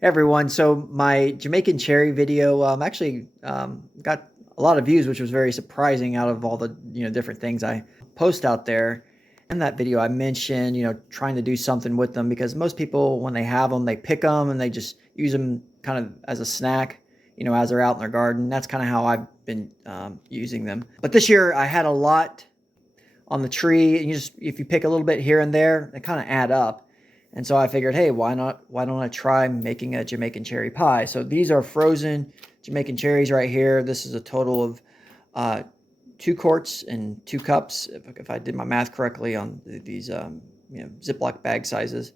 Hey everyone, so my Jamaican cherry video actually got a lot of views, which was very surprising out of all the different things I post out there. In that video, I mentioned trying to do something with them because most people when they have them, they pick them and they just use them kind of as a snack, as they're out in their garden. That's kind of how I've been using them. But this year I had a lot on the tree, and if you pick a little bit here and there, they kind of add up. And so I figured, hey, why don't I try making a Jamaican cherry pie? So these are frozen Jamaican cherries right here. This is a total of 2 quarts and 2 cups, if I did my math correctly on these Ziploc bag sizes.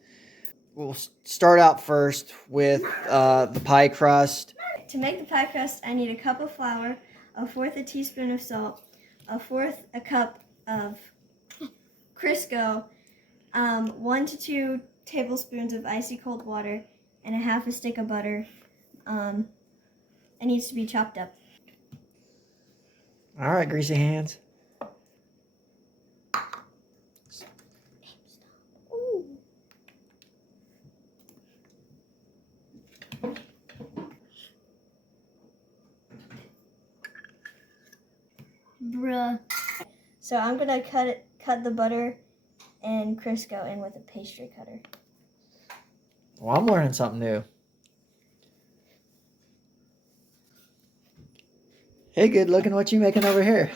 We'll start out first with the pie crust. To make the pie crust, I need a cup of flour, 1/4 a teaspoon of salt, 1/4 a cup of Crisco, 1 to 2 tablespoons of icy cold water, and 1/2 a stick of butter. It needs to be chopped up. All right, greasy hands. Ooh. Bruh. So I'm gonna cut the butter and Crisco in with a pastry cutter. Well, I'm learning something new. Hey, good looking. What you making over here?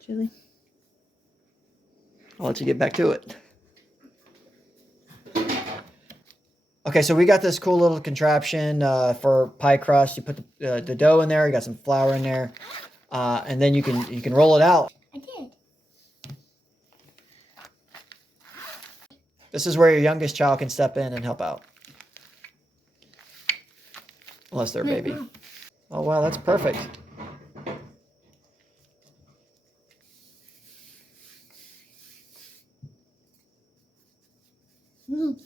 Chili. I'll let you get back to it. Okay, so we got this cool little contraption for pie crust. You put the dough in there. You got some flour in there, and then you can roll it out. I did. This is where your youngest child can step in and help out, unless they're a baby. Oh wow, that's perfect. Well,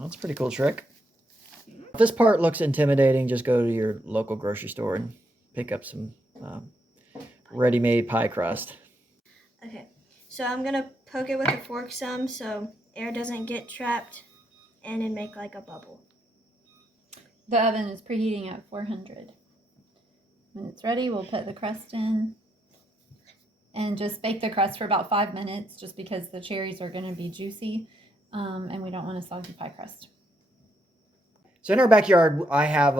that's a pretty cool trick. If this part looks intimidating, just go to your local grocery store and pick up some ready-made pie crust. Okay, so I'm gonna poke it with a fork some so air doesn't get trapped and it make like a bubble. The oven is preheating at 400. When it's ready, we'll put the crust in and just bake the crust for about 5 minutes just because the cherries are going to be juicy and we don't want a soggy pie crust. So in our backyard, I have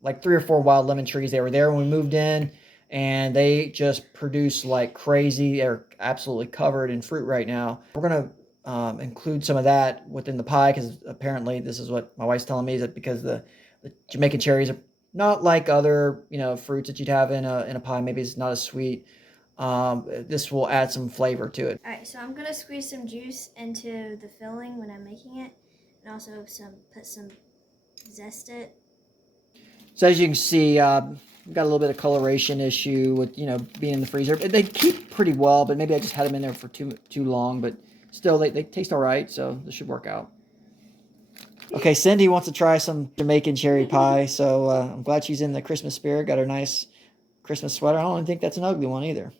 like 3 or 4 wild lemon trees. They were there when we moved in, and they just produce like crazy. They're absolutely covered in fruit right now. We're gonna include some of that within the pie because apparently this is what my wife's telling me, is that because the Jamaican cherries are not like other fruits that you'd have in a pie. Maybe it's not as sweet. This will add some flavor to it. Alright, so I'm gonna squeeze some juice into the filling when I'm making it, and also put some zest it. So as you can see, we've got a little bit of coloration issue with being in the freezer. They keep pretty well, but maybe I just had them in there for too long. But still, they taste all right, so this should work out. Okay, Cindy wants to try some Jamaican cherry pie, so I'm glad she's in the Christmas spirit. Got her nice Christmas sweater. I don't think that's an ugly one either.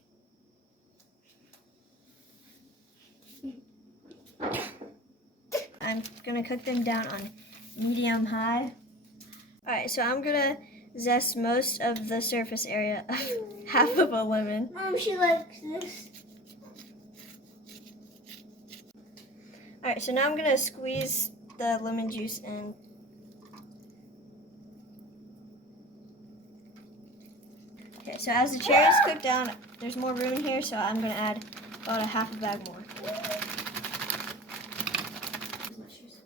I'm gonna cook them down on medium high. Alright, so I'm gonna zest most of the surface area of half of a lemon. Mom, she likes this. Alright, so now I'm gonna squeeze the lemon juice in. Okay, so as the cherries cook down, there's more room in here, so I'm gonna add about a half a bag more.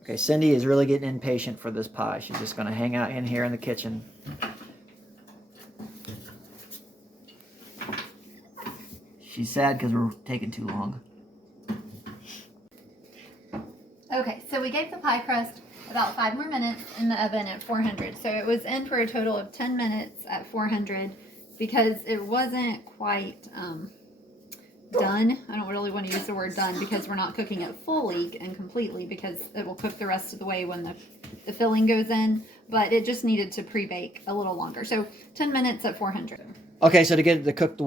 Okay, Cindy is really getting impatient for this pie. She's just going to hang out in here in the kitchen. She's sad because we're taking too long. Okay, so we gave the pie crust about 5 more minutes in the oven at 400. So it was in for a total of 10 minutes at 400 because it wasn't quite done. I don't really want to use the word done because we're not cooking it fully and completely, because it will cook the rest of the way when the filling goes in, but it just needed to pre-bake a little longer. So 10 minutes at 400. Okay, so to get it to cook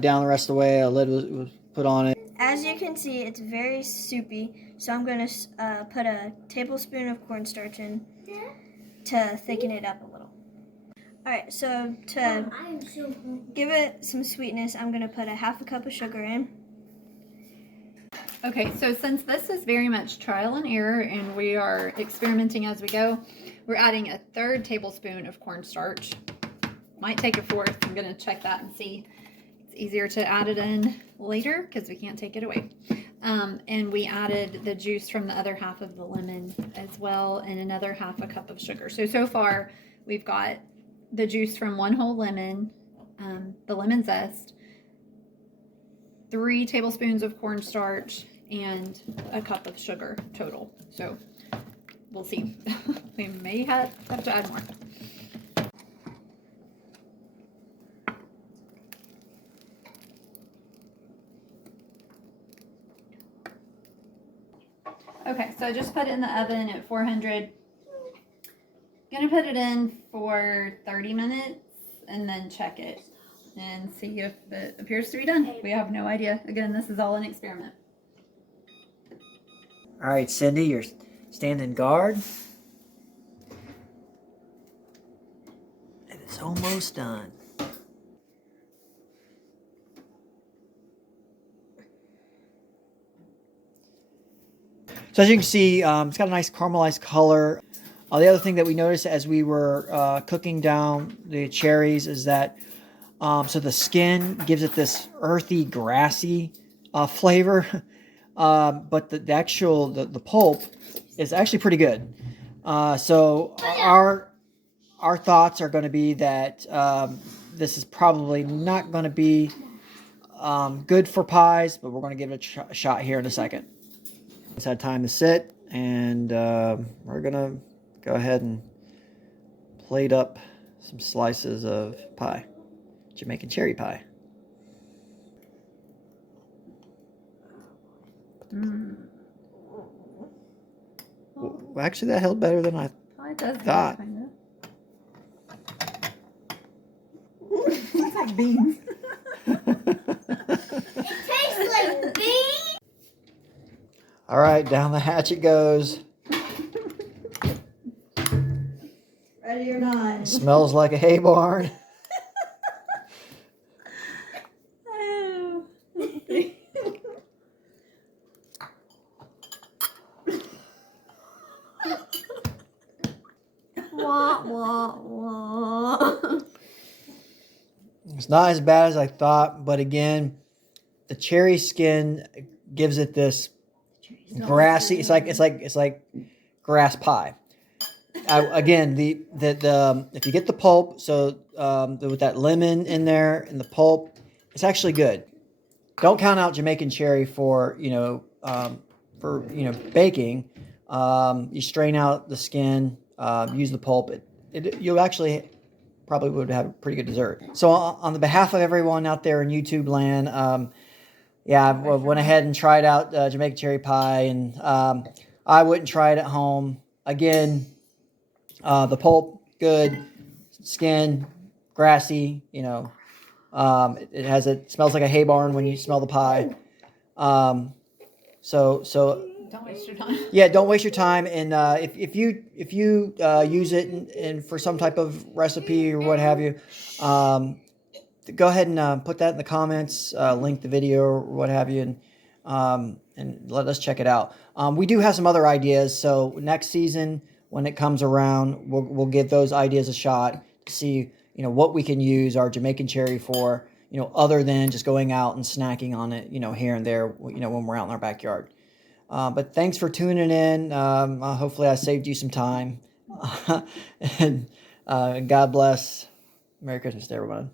down the rest of the way, a lid was put on it. As you can see, it's very soupy, so I'm going to put a tablespoon of cornstarch in to thicken it up a little. Alright, so to give it some sweetness, I'm going to put a half a cup of sugar in. Okay, so since this is very much trial and error and we are experimenting as we go, we're adding a 1/3 tablespoon of cornstarch. Might take a 1/4. I'm going to check that and see. It's easier to add it in later because we can't take it away. And we added the juice from the other half of the lemon as well, and another half a cup of sugar. So far we've got the juice from 1 whole lemon, the lemon zest, 3 tablespoons of cornstarch, and a cup of sugar total. So we'll see. We may have to add more. Okay, so I just put it in the oven at 400. Gonna put it in for 30 minutes and then check it and see if it appears to be done. We have no idea. Again, this is all an experiment. All right, Cindy, you're standing guard. And it's almost done. So as you can see, it's got a nice caramelized color. The other thing that we noticed as we were cooking down the cherries is that so the skin gives it this earthy, grassy flavor, but the actual the pulp is actually pretty good. So our thoughts are going to be that this is probably not going to be good for pies, but we're going to give it a shot here in a second. It's had time to sit, and we're going to go ahead and plate up some slices of pie. Jamaican cherry pie. Well, actually, that held better than I thought. Kind of. It's like beans. It tastes like beans! All right, down the hatch it goes. Ready or not? Smells like a hay barn. Wah, wah, wah. It's not as bad as I thought, but again, the cherry skin gives it this grassy. It's like grass pie. Again, the if you get the pulp, so with that lemon in there and the pulp, it's actually good. Don't count out Jamaican cherry for baking. You strain out the skin, use the pulp. You'll actually probably would have a pretty good dessert. So on the behalf of everyone out there in YouTube land, I went ahead and tried out Jamaican cherry pie, and I wouldn't try it at home. Again, the pulp good, skin grassy. It smells like a hay barn when you smell the pie. So Don't waste your time. yeah, don't waste your time. And if you use it in for some type of recipe or what have you, go ahead and put that in the comments, link the video or what have you, and let us check it out. We do have some other ideas, so next season when it comes around, we'll give those ideas a shot to see what we can use our Jamaican cherry for, other than just going out and snacking on it, here and there, when we're out in our backyard. But thanks for tuning in. Hopefully I saved you some time. And God bless. Merry Christmas to everyone.